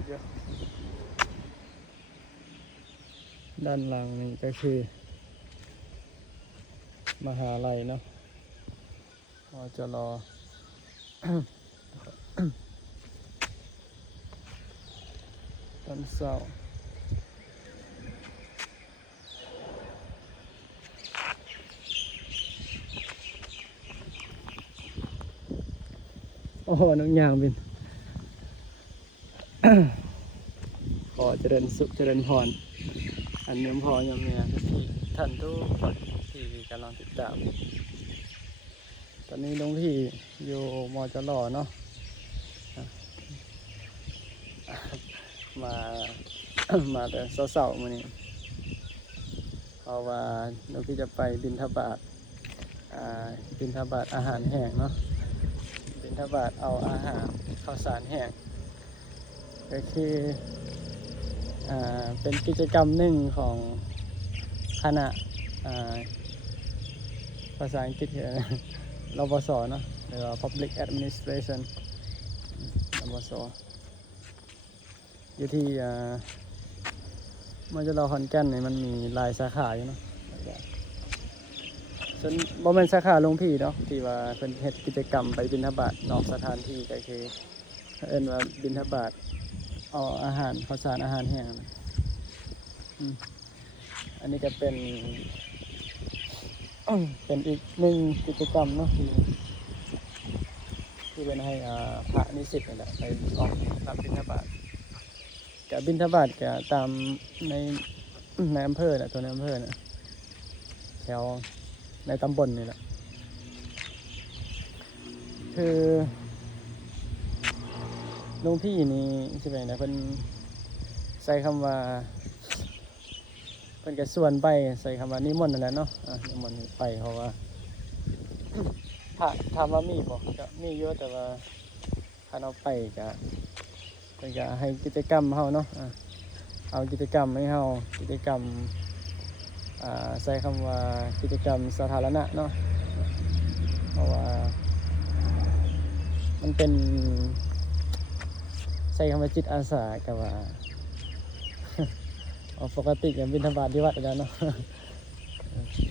ดอยู่ด้านหลังนี่ก็คือมหาลัยเนาะจะรอ ตอนเช้าโอ้โหน้องยางบิน ขอเจริญสุขเจริญพรอันเนื่อมพอยามเนี่ยที่ท่านทุกคนที่กำลังติดตามตอนนี้หลวงพี่อยู่มจรเนาะมา มาแต่เช้าๆมื้อนี้เพราะว่าหลวงพี่จะไปบิณฑบาตบิณฑบาตอาหารแห้งเนาะบิณฑบาตเอาอาหารข้าวสารแห้งก็คือเป็นกิจกรรมหนึ่งของคณะภาษาอังกฤษรปศเนาะหรือว่า Public Administration รปศอยู่ที่มจรขอนแก่นเนี่ยมันมีหลายสาขาอยู่เนาะส่วนบ่แม่นสาขาหลวงพี่เนาะที่ว่าเพิ่นเฮ็ดกิจกรรมไปบิณฑบาตนอกสถานที่ก็คือเอิ้นว่าบิณฑบาตเอาอาหารข้าวสารอาหารแห้งอันนี้ก็เป็นอีกหนึ่งกิจกรรมเนาะที่เป็นให้พระนิสิตนี่แหละไปออกรับบิณฑบาตกับบิณฑบาตกับตามในอำเภอตัวในอำเภอน่ะแถวในตำบลนี่แหละคือหลวงพี่นี่ใช่ไหมนะเพิ่นใส่คำว่าเพิ่นก็ส่วนไปใส่คำว่านิมนต์นั่นแหละเนาะนิมนต์ไปเพราะว่าถ้าถามว่ามีบ่ก็มีเยอะแต่ว่าถ้าเราไปก็เพิ่นก็ให้กิจกรรมเฮาเนาะเอากิจกรรมให้เฮากิจกรรมใส่คำว่ากิจกรรมสาธารณะเนาะเพราะว่ามันเป็นใส่คำว่าจิตอาสากับว่าปกติอย่างบิณฑบาตที่วัดแล้วเนาะ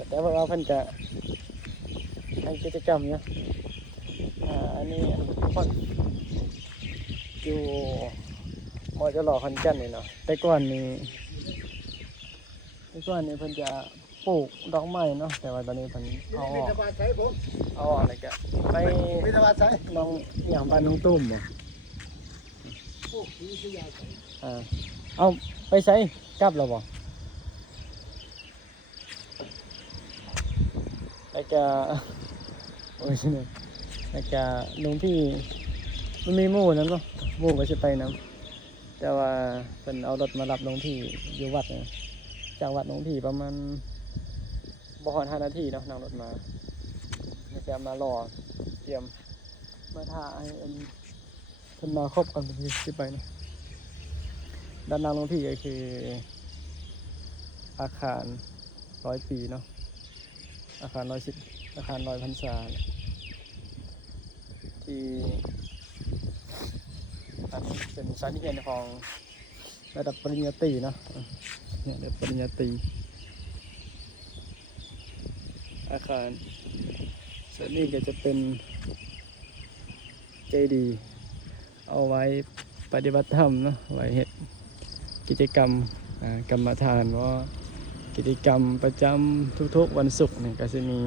แต่ว่าเพิ่นจะให้กิจกรรมเนี่ยอันนี้ทุกคนอยู่มจรขอนแก่นนี่เนาะแต่ก่อนนี้เพิ่นจะปลูกดอกไม้เนาะแต่ว่าตอนนี้เพิ่นเอาออกอะไรก็ไปบิณฑบาตใช้น้องอย่างบ้านน้องตุ้มบ่เอาไปใช้กลับแล้วบ่แล้วก็โอ้ยนี่แล้วก็หลวงพี่มันมีหมู่นั่นเนาะหมู่ก็สิไปนำแต่ว่าเพิ่นเอารถมารับหลวงพี่อยู่วัดนะจากวัดหลวงพี่ประมาณบ่ฮอด5 นาทีเนาะนั่งรถมาแล้วก็มารอเตรียมมาท่าให้เพิ่นมาครบก่อนเพิ่นสิไปเนาะด้านหน้าหลวงพี่ก็คืออาคาร100 ปีเนาะอาคาร110อาคาร100 พรรษาที่อันนี้เป็นชั้นเรียนของระดับปริญญาตรีเนาะระดับปริญญาตรีอาคารส่วนนี้ก็จะเป็นเจดีย์เอาไว้ปฏิบัติธรรมเนาะไว้เฮ็ดกิจกรรมกรรมฐานว่ากิจกรรมประจำทุกๆวันศุกร์นี่ก็จะมี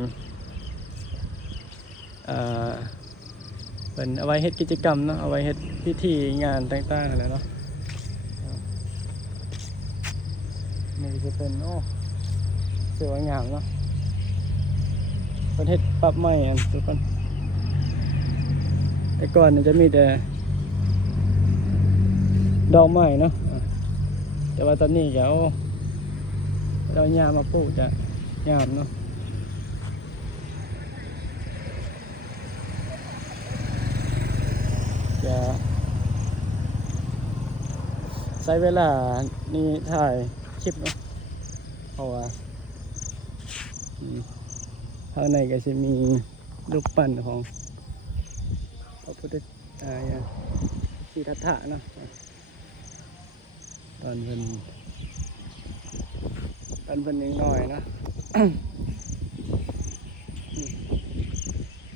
เป็นเอาไว้เฮ็ดกิจกรรมเนาะเอาไว้เฮ็ดพิธีงานต่างๆอะไรเนาะนี่จะเป็นสวยงามเนาะประเทศปรับใหม่ทุกคนแต่ก่อนจะมีแต่ดอกไม้เนาะแต่ว่าตอนนี้ก็เราหญ้ามาปลูกจะงามเนาะจะใช้เวลานี่ถ่ายคลิปเนาะเพราะว่าข้างในก็จะมีรูปปั้นของพระพุทธสิทธัตถะเนาะ ตอนเพิ่นยังน้อยนะ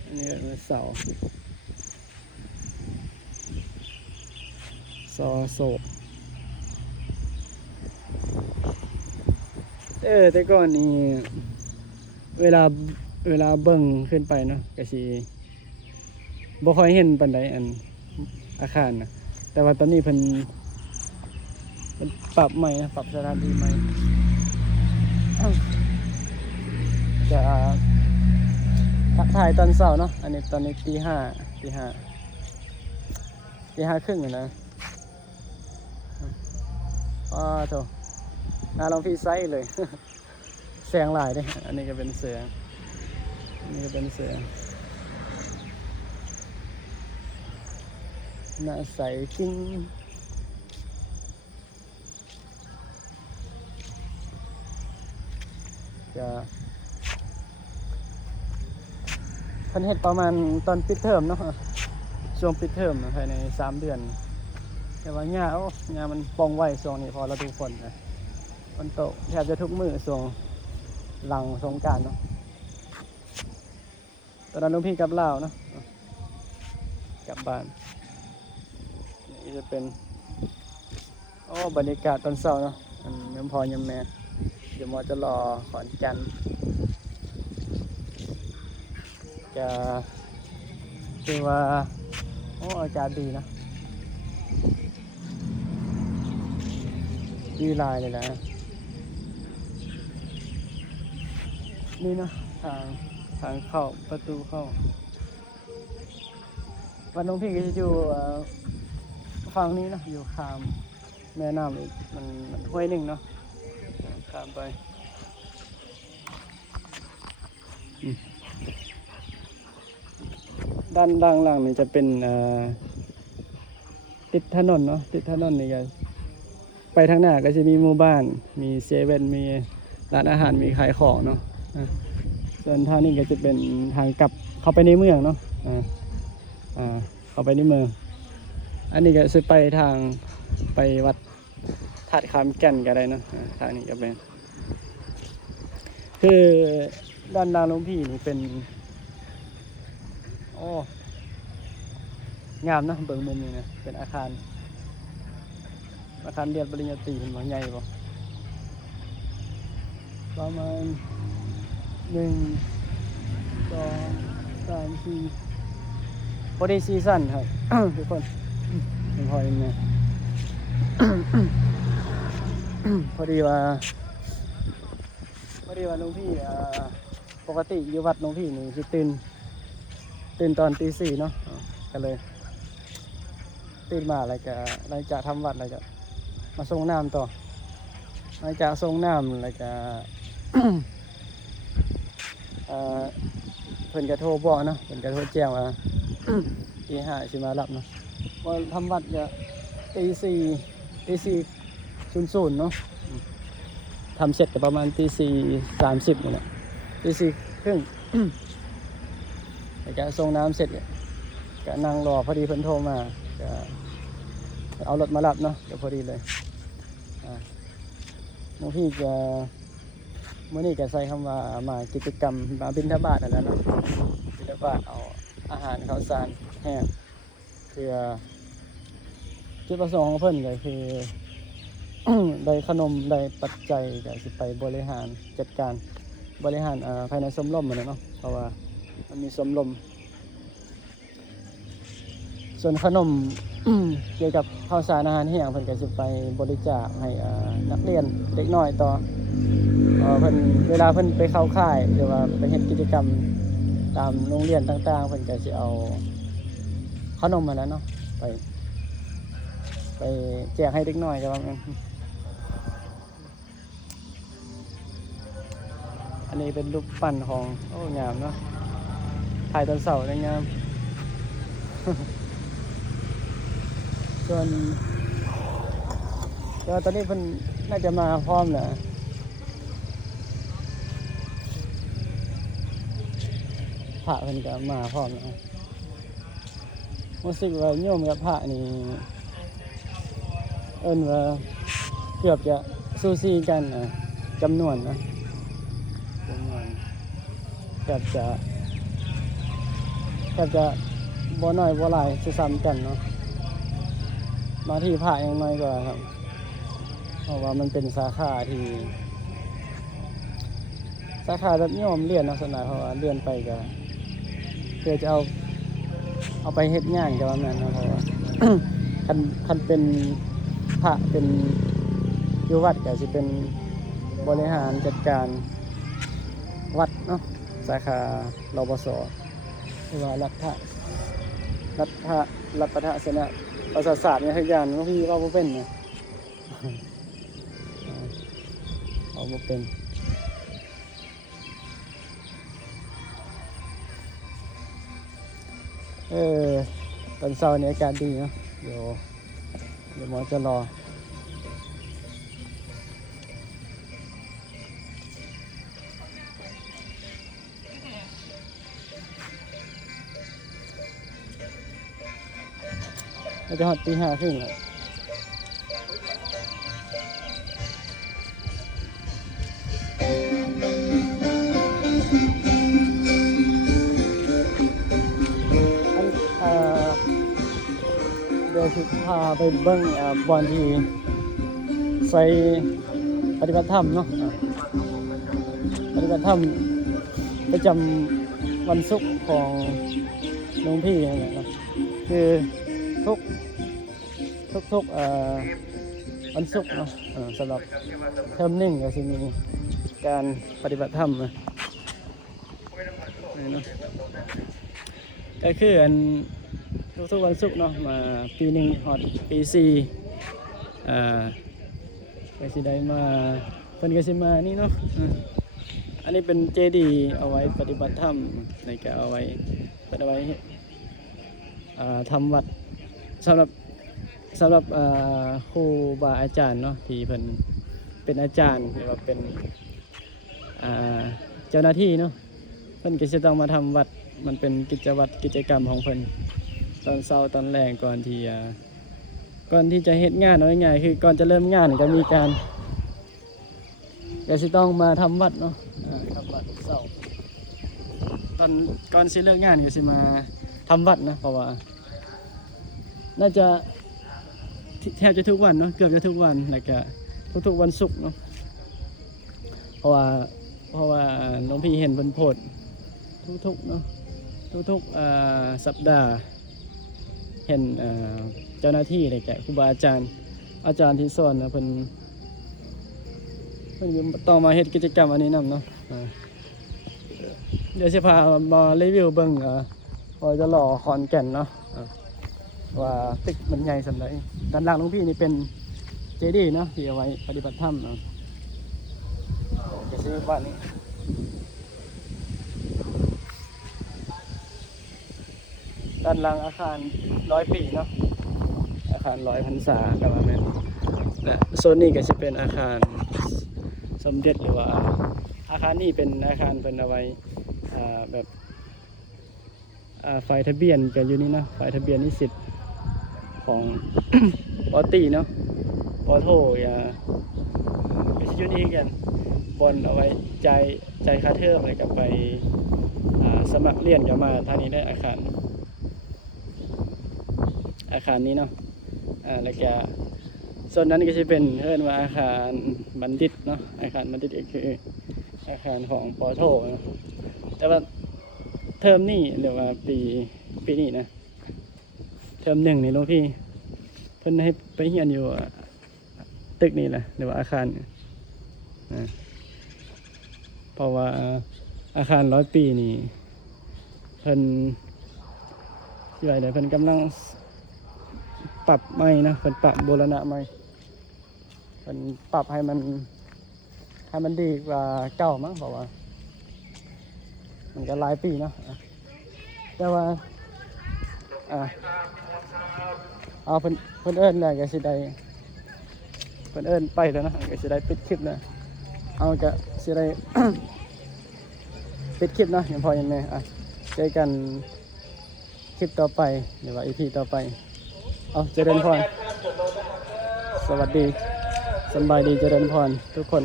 อันนี้เป็นเสาซอโศกแต่ก่อนนี้เวลาเบิ่งขึ้นไปเนาะก็สิบ่ค่อยเห็นปานใดอันอาคารนะแต่ว่าตอนนี้เพิ่นปรับใหม่นะปรับสถานที่ใหม่ จะถ่ายตอนเช้าเนาะอันนี้ตอนนี้ตีห้าครึ่งนะอ๋อโถน่าลองพี่ไซส์เลย แสงหลายเด้อันนี้ก็เป็นเสือหน้าใสจริงจะเพิ่นเฮ็ดประมาณตอนปิดเทอมเนาะช่วงปิดเทอมภายใน3 เดือนแต่ว่าหญ้ามันป่องไว้ช่วงนี้พอฤดูฝนนะฝนตกแทบจะทุกมื้อช่วงหลังสงกรานต์เนาะตอนนั้นลุงพี่กลับลาวเนาะกลับบ้านนี่จะเป็นบรรยากาศตอนเช้าเนาะยามพ่อยามแม่เดี๋ยวมอจะรอขอนแก่นจะคือว่าอากาศดีนะดีหลายเลยนะนี่เนาะทางเข้าประตูเข้าวันน้องพี่ก็จะอยู่ฝั่งนี้นะอยู่ข้ามแม่น้ำอีกมันห้วยหนึ่งเนาะข้ามไปด้านล่างนี่จะเป็นติดถนนเนาะติดถนนนี่กันไปทางหน้าก็จะมีหมู่บ้านมีเซเว่นมีร้านอาหารมีขายของเนาะส่วนทางนี้ก็จะเป็นทางกลับเข้าไปในเมืองเนาะเข้าไปในเมืองอันนี้ก็จะไปทางไปวัดธาตุคำแก่นก็ได้เนาะทางนี้ก็เป็นคือด้านหลวงพี่นี่เป็นงามนะเบิ่งมุมนี้นะเป็นอาคารเรียนปริญญาตรีเห็นบ่ใหญ่บ่ประมาณ1 2 3 4พอดีซีซั่นครับ ทุกคนพอดีนะ พอดีว่าหลวงพี่ปกติอยู่วัดหลวงพี่นี่สิตื่นตอนตี 4เนาะก็เลยตื่นมาแล้วก็หลังจากทำวัดแล้วก็มาส่งน้ำต่อหลังจากส่งน้ำแล้วก็ เพิ่นก็โทรบอกเนาะเพิ่นก็โทรแจ้งว่า ตี 5สิมารับเนาะว่าทำวัดก็ตี 4:00เนาะทำเสร็จก็ประมาณตี 4:30นี่แหละตี 4:30 แล้วก็ส่งน้ำเสร็จก็นั่งรอพอดีเพิ่นโทรมาก็เอารถมารับเนาะก็พอดีเลยน้องพี่จะมื้อนี้ก็ใส่คำว่ามากิจกรรมมาบิณฑบาตนั่นแหละเนาะบิณฑบาตเอาอาหารข้าวสารแห้งเพื่อจุดประสงค์ของเพิ่นก็คือ ได้ขนมได้ปัจจัยก็สิไปบริหารจัดการบริหารภายในสมรมนั่นเนาะเพราะว่ามันมีสมรมส่วนขนม เกี่ยวกับข้าวสารอาหารแห้งเพิ่นก็สิไปบริจาคให้นักเรียนเด็กน้อยต่อเพิ่นเวลาเพิ่นไปเข้าค่ายหรือว่าไปเฮ็ดกิจกรรมตามโรงเรียนต่างๆเพิ่นก็สิเอาขนมมาแล้วเนาะไปแจกให้เด็กน้อยก็ว่างั้นอันนี้เป็นรูปปั้นของงามเนาะถ่ายตอนเสาร์ได้งาม ส่วนตอนนี้เพิ่นน่าจะมาพร้อมแหละพระเพิ่นก็มาพร้อมนะรู้สึกว่าโยมกับพระนี่เอิ้นว่า เกือบจะซูซีกันจำนวนนะจำนวนเกือบจะบ่น้อยบ่หลายสิซ้ำกันเนาะมาที่ภาคยังน้อยกว่าครับเพราะว่ามันเป็นสาขาที่สาขาแบบนิยมเรียนลักษณะเพราะว่าเรียนไปก็เพื่อจะเอาไปเฮ็ดงานกับว่าแม่นนะเพราะว่า คันเป็นพระเป็นอยู่วัดก็สิเป็นบริหารจัดการวัดเนาะสาขารปศหรือว่ารัฐประศาสนประศาสศาสตร์เนี่ยทุกอย่างบางทีว่าบ่เป็นนะเอาบ่เป็นตอนเช้านี้อากาศดีเนาะเดี๋ยวหมอจะรอเราจะหอดตี 5 ครึ่งแล้วเดี๋ยวสิพาไปเบิ่งบอนที่ใส่ปฏิบัติธรรมเนาะปฏิบัติธรรมประจำวันศุกร์ของหลวงพี่นี่แหละเนาะคือทุกวันศุกร์เนาะสำหรับเทอม1ก็จะมีการปฏิบัติธรรมนะนี่เนาะก็คือทุกวันศุกร์เนาะมาปี1ฮอดปี4ก็สิได้มาเพิ่นก็สิมานี่เนาะอันนี้เป็นเจดีย์เอาไว้ปฏิบัติธรรมในการเอาไว้ทำวัดสำหรับครูบาอาจารย์เนาะที่เพิ่นเป็นอาจารย์หรือว่าเป็นเจ้าหน้าที่เนาะเพิ่นก็จะต้องมาทำวัดมันเป็นกิจกรรมของเพิ่นตอนเช้าตอนแรกก่อนที่จะเฮ็ดงานเอาง่ายๆคือก่อนจะเริ่มงานก็มีการก็สิต้องมาทำวัดเนาะทำวัดเช้าก่อนสิเลิกงานก็สิมาทำวัดนะเพราะว่าน่าจะแทบจะทุกวันเนาะเกือบจะทุกวันแล้วก็ทุกวันศุกร์เนาะเพราะว่าหลวงพี่เห็นเพิ่นโพสต์ทุกเนาะทุกสัปดาห์เห็นเจ้าหน้าที่ได้แก่ครูบาอาจารย์ที่สอนนะเพิ่นต้องมาเฮ็ดกิจกรรมอันนี้นำเนาะเดี๋ยวสิพามารีวิวเบิ่งพอจะหล่อขอนแก่นเนาะว่าตึกมันใหญ่สำหรับด้านล่างหลวงพี่นี่เป็นเจดีย์เนาะที่เอาไว้ปฏิบัติธรรมเนาะจะซื้อบ้านนี้ด้านล่างอาคาร100 ปีเนาะอาคาร100 พรรษาก็ว่าแม่นและโซนนี้ก็จะเป็นอาคารสมเด็จหรือว่าอาคารนี้เป็นอาคารเป็นเอาไว้แบบไฟทะเบียนกันอยู่นี่นะไฟทะเบียนนิสิตของ ปอตีเนาะปอโทอยู่นี่กันบอลเอาไว้ใจค่าเทอมอะไรกับไปสมัครเรียนกับมาทางนี้ได้อาคารนี้เนาะแล้วก็ส่วนนั้นก็จะเป็นเรียกว่าอาคารบัณฑิตเนาะอาคารบัณฑิตก็คืออาคารของปอโทเนาะแต่ว่าเทอมนี้หรือว่าปีนี้นะเทอม1นี่หลวงพี่เพิ่นให้ไปเรียนอยู่ตึกนี่แหละหรือว่าอาคารเพราะว่าอาคาร100 ปีนี่เพิ่นที่ไหนเดี๋ยวเพิ่นกำลังปรับใหม่นะเพิ่นปรับบูรณะใหม่เพิ่นปรับให้มันดีกว่าเก่ามั้งเพราะว่ามันก็หลายปีเนาะแต่ว่าเอาเพิ่นเอิ้นได้ก็สิได้เพิ่นเอิ้นไปแล้วนะก็สิได้ปิดคลิปนะเอาก็สิได้ ปิดคลิปเนาะอย่างพออย่างแม่เจอกันคลิปต่อไปหรือว่า EP ต่อไปเอาเจริญพรสวัสดี สำบายดีเจริญพรทุกคน